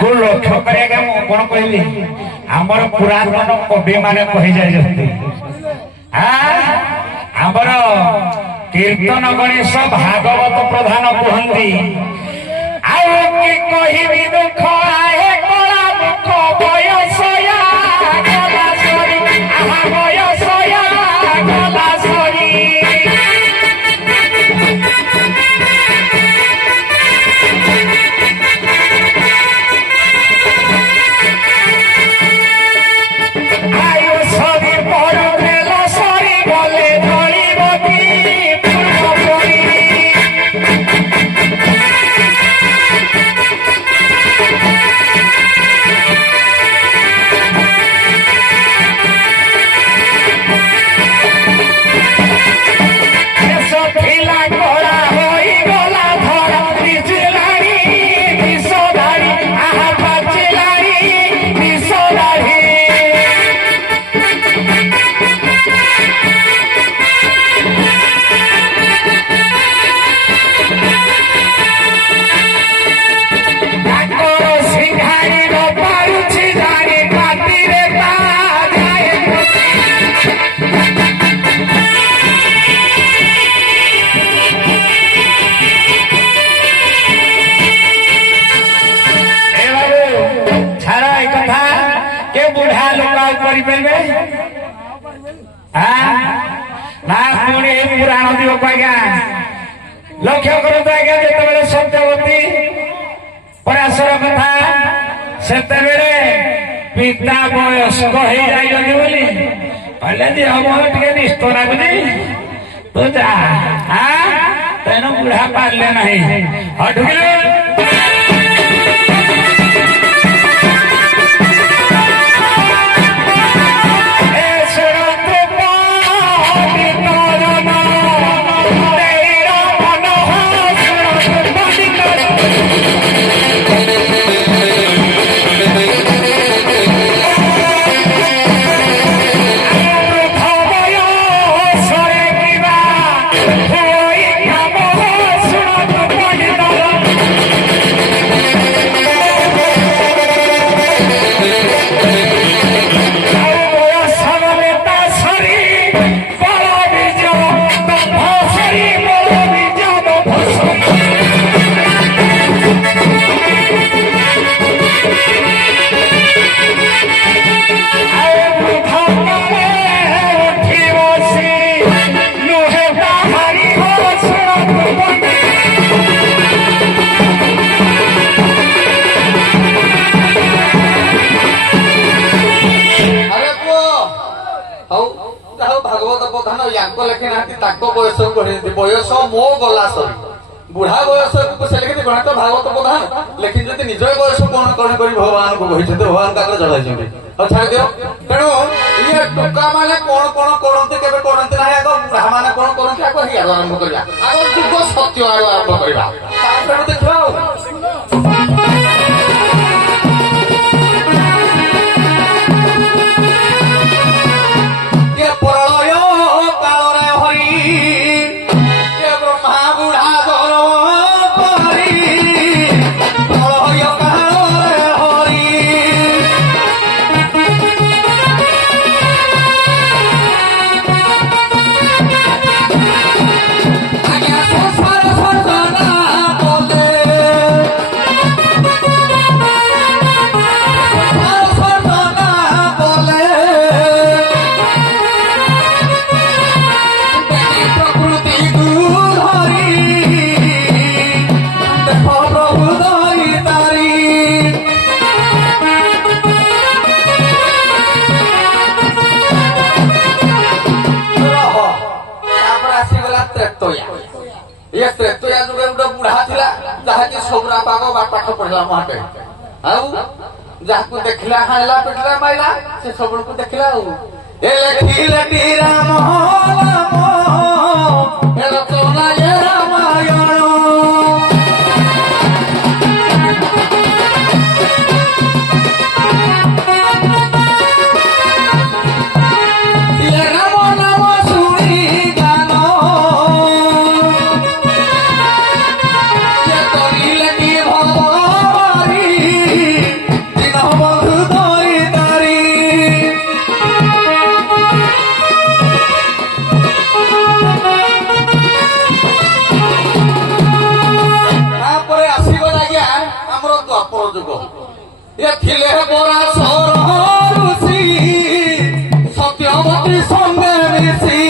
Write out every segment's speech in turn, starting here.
को लक्ष्य करेगा मु कोन कहली हमर पुरातन कवि माने कहि जाय हमर कीर्तन गणेश भागवत प्रधान कहती आओ कि कहिबी दुख आए कला मुख बयसया गला सरी आहा बयसया गला सरी पुराण दिवक आज्ञा लक्ष्य करते आज्ञा जिते सत्यवती पराशर कथा से पिता वयस्क हो जाइए कहले जी हम टे निष्ठ लाଗୁନି तो जा तेणु बुढ़ा पारे ना हटुकिले बयस मो गला सरी बुढ़ा बयस से लिखी गणित भागवत प्रधान लेकिन जब निज बयस कौन कौन कर भगवान को भगवान का चढ़ाई छाड़ दियो तेणु ये टोका मैंने कौन कौन करते केवे करते ना बुढ़ा मैंने कौन करते आरंभ करवा आग जुग सत्य आरंभ करवा देखा सबरा पाग पाठ पढ़ला माटे जहाँ देखला खाला पेटला माइला से सब को देखला ए लेखी राम रामायण द्वापर जुग ये थिले बरा सर ऋषि सत्यवती संगे मिशी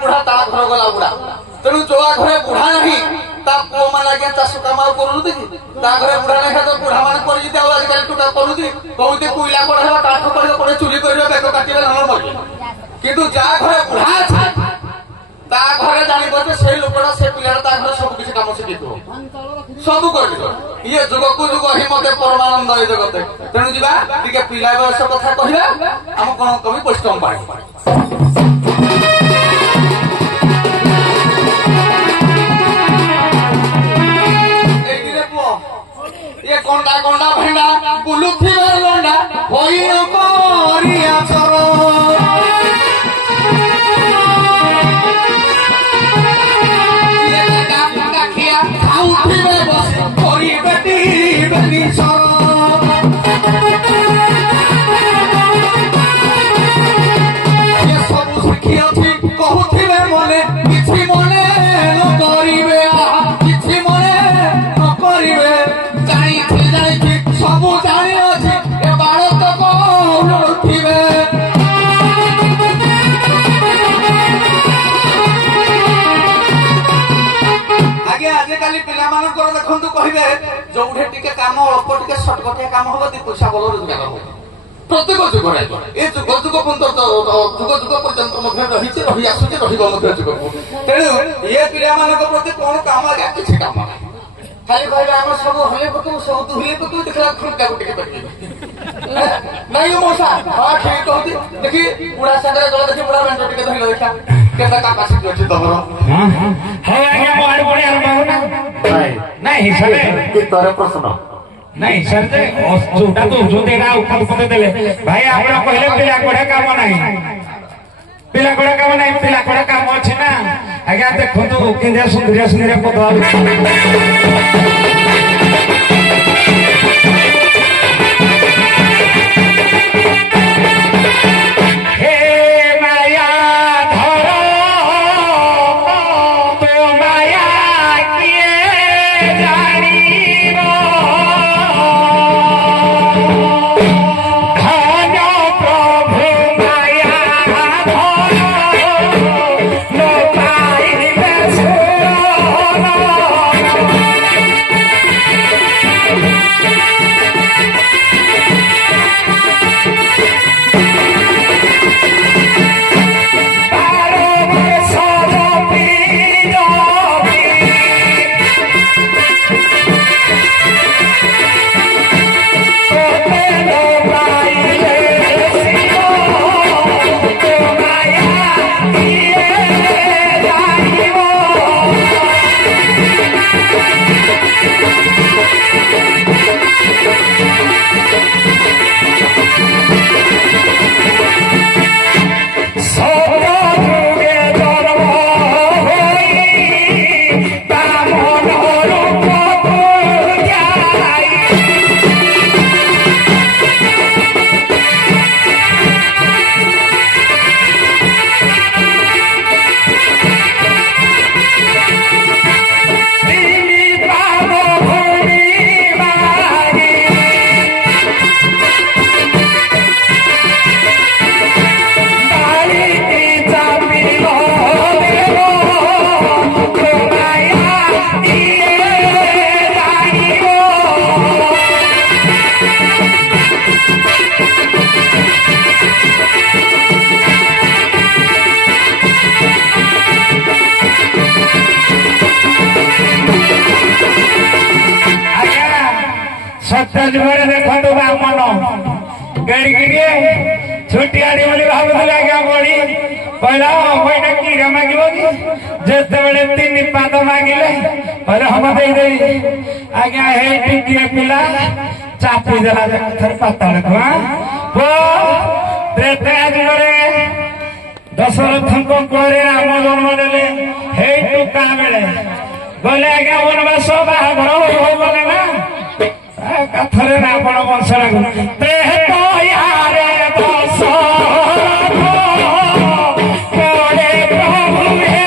बुढ़ा ता घर गला बुढ़ा तेणु जो घरे बुढ़ा नहीं पुओ मान आज्ञा चाष कम करुती घरे बुढ़ा नहीं तो बुढ़ा मान कर आजिकल टूटा करुती कहते कोईला कड़ा काठ पड़े पड़े चुरी कर बेक काटे धान मर कितु जहाँ घरे बुढ़ा अच्छे घरे जानव से लोकटा से पिला घर सब किसी कम शिखी सब कर ये जुग को जुग ही मत परमानंद ये जगते तेणु जा पिला बयस कथा कहला आम कौन कवि वैष्णव पाणी ये कंडा कंडा भेंडा बुलुथिबे लंडा होई करिया चरो ये कंडा खिया खाउथिबे बस करी बेटी बेटी चरो ये सब शिखी अछि कहउथिबे मने किछि मने न करिवे किछि मने न करिवे सबू जानी अच्छे ए भारत को उठिबे आगे आजिकाली पिला मानकर देखंतु कहिबे जोठे टिके काम अल्प टिके शॉर्टकटिया काम होबो दी पैसा बोल रोजगार हो प्रत्येक जुग ए जुग जुग पर्यंत मध्य रही रही आसुचे रही जुग तेणु ये पिला मानक प्रति कौन काम आगे किसी काम खाली कहले आम सब हले पकू सब दुहिले पकू देखला खुटा गुटे के नहीं मोसा हां ठीक कहती देखी बुढ़ा सागरे गला देखी बुढ़ा बेंटो टिके धइलो देखा केता कैपेसिटी अछि तमरो हां हे आगे मोर बड़ी आरंभ ना नहीं सर कि तोरे प्रश्न नहीं सर जे जोटा तो जो देगा ऊपर पते देले भाई आपण कहले पिला कोडा काम नहीं पिला कोडा काम नहीं पिला कोडा काम अछि ना आगे देखो केंद्र सुंदर पद सत्य जुगरे देखो बामन गड़ी छुट्टी आनी बोली भावुल आज्ञा बड़ी कहला मैंने कीड़ा मागिब कि जिते बड़े 3 पाद मागिले कहले हम दे आज्ञा हे टिकिए पिला चापी देला थर पाताल को त्रेता जुगरे दशरथ को कोरे राम जन्म देले हे टुका बेले गले आज्ञा वनवास बाहागर हो गले ना कथरे रावण वंशरा तेह तो यारे दशरथ कोरे प्रभु हे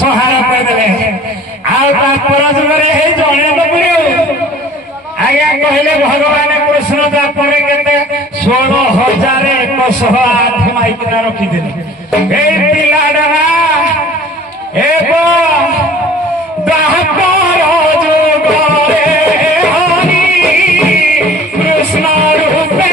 संहार करदे जुगे जड़े तो आज्ञा कहले भगवान कृष्ण तापर के 16,108 माइकिना रखीदे पिलाडा कृष्ण रूपे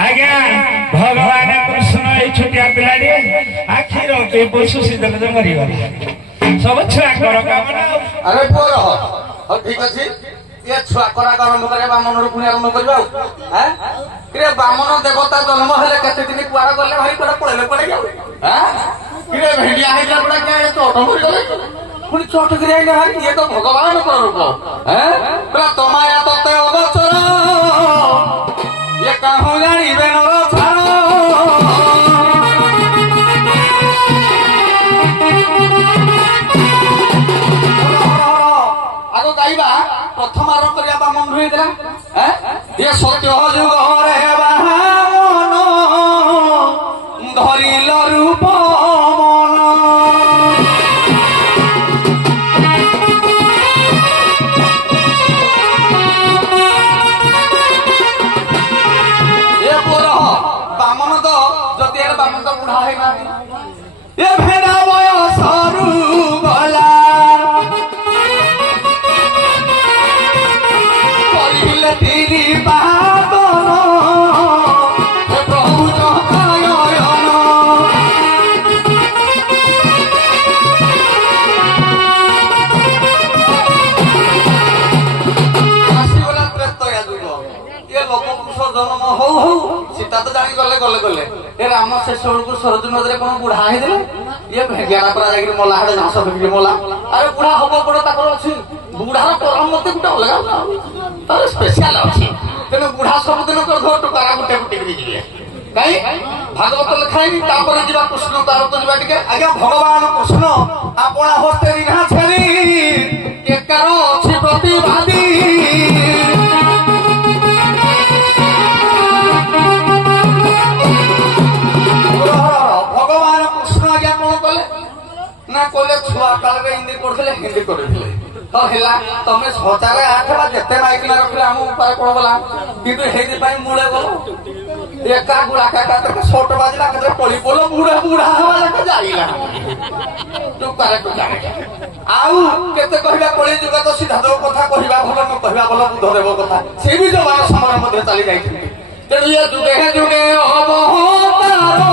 आज्ञा भगवान कृष्ण ये छोटिया पिलाड़ी आखिर सुशीतल मरी सब छुआ कर अरे पुअर हो ठीक अच्छे ये छुआ करा आरंभ कर बामन पुणी आरंभ करवा बामन देवता जन्म हेले केते दिन कुआर गले भाई कुआर पड़े पड़े किरे भेड़िया है पूरा क्या चोट मरी गले पुणी चोट गिरे भाई ये तो भगवान को रूप पूरा तमाया तत्ते अगोचर ये कहूँ जानिबे नर छाड़ आगो गाइबा प्रथम आरंभ करिया बामन होइला ये सत्य जुग रे बामन धरिल रूप ये भेड़ा बयस गला करिले 3 पादन प्रभु चकायन आसीगला त्रेतया जुग ये लोक पुरुष जन्म हो सीता तो जानी गले गले गले ए राम शेष को सरजू नदी कौन बुढ़ा है ये भेगिया पड़ा जाकर मला हाड़े घास फिक मला अरे बुढ़ा हम कौन ताकर अच्छी बुढ़ार परम मत गोटे अलग तार स्पेशल अच्छी तेना बुढ़ा सबुदिन कर टुकारा गुटे गुटे जी कहीं भागवत लिखाई जा कृष्ण तार तो जा आज्ञा भगवान कृष्ण आपना हस्ते रिहा छेरी केकार अच्छी प्रतिवादी ना कोले छुआ काल हिंदी पढ़े हिंदी करे तो हेला तमे 6,8 जेते माइक ना रखले हम ऊपर कोन बोला किंतु हेदी पाई मुळे बोलो एका गुड़ा का तक छोट बाजला के पड़ी बोलो बूढ़ा बूढ़ा वाला के जाइला तू करे तो जाने आउ केते कहबा पड़ी जुग तो सीधा दो कथा कहबा भलो न कहबा भलो बुध देव कथा से भी जमाना समय मध्ये चली जाई तेनु ये जुगे जुगे हो तारो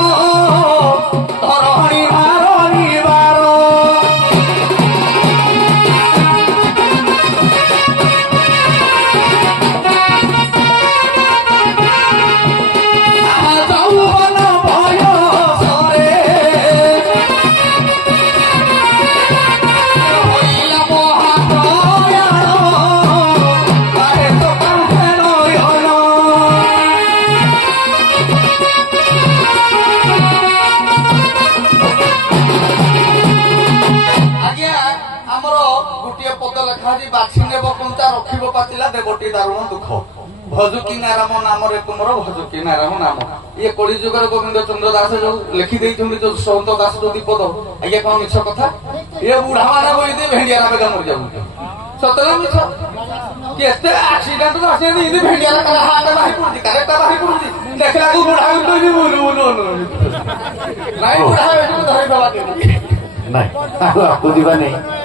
ଦେବ କଞ୍ଚା ରଖିବ ପାଚିଲା ଦେବଟି ଦାରୁଣ ଦୁଃଖ ଭଜୁକି ନାରାମ ନାମରେ ତୁମର ଭଜୁକି ନାରାମ ନାମ ଇଏ କଳି ଯୁଗରେ ଗୋବିନ୍ଦ ଚନ୍ଦ୍ର ଦାସ ଯୋଉ ଲେଖି ଦେଇଛନ୍ତି ଯୋଉ ସନ୍ତ ଦାସ ଯୋଉ ଦୀପଦ ଆଜ୍ଞା କଣ ମିଛ କଥା ଏ ବୁଢା ମାନେ ବହି ଭେଣ୍ଡିଆ ବେଗା ମରିଯାଉଛନ୍ତି ସତରେ ମିଛ କେତେ ଆକ୍ସିଡେଣ୍ଟ ଆସେନି ଏମିତି ଭେଣ୍ଡିଆ ହାତ ବାହାରି ପଡୁଛି କାରେଟା ବାହାରି ପଡୁଛି ଦେଖିଲାକୁ ବୁଢା କହିବି ବୁଲୁ ବୁଲୁ ନାଇଁ ବୁଢା ଧରିଦବା ନାଇଁ ଆଉ ଯିବା ନାହିଁ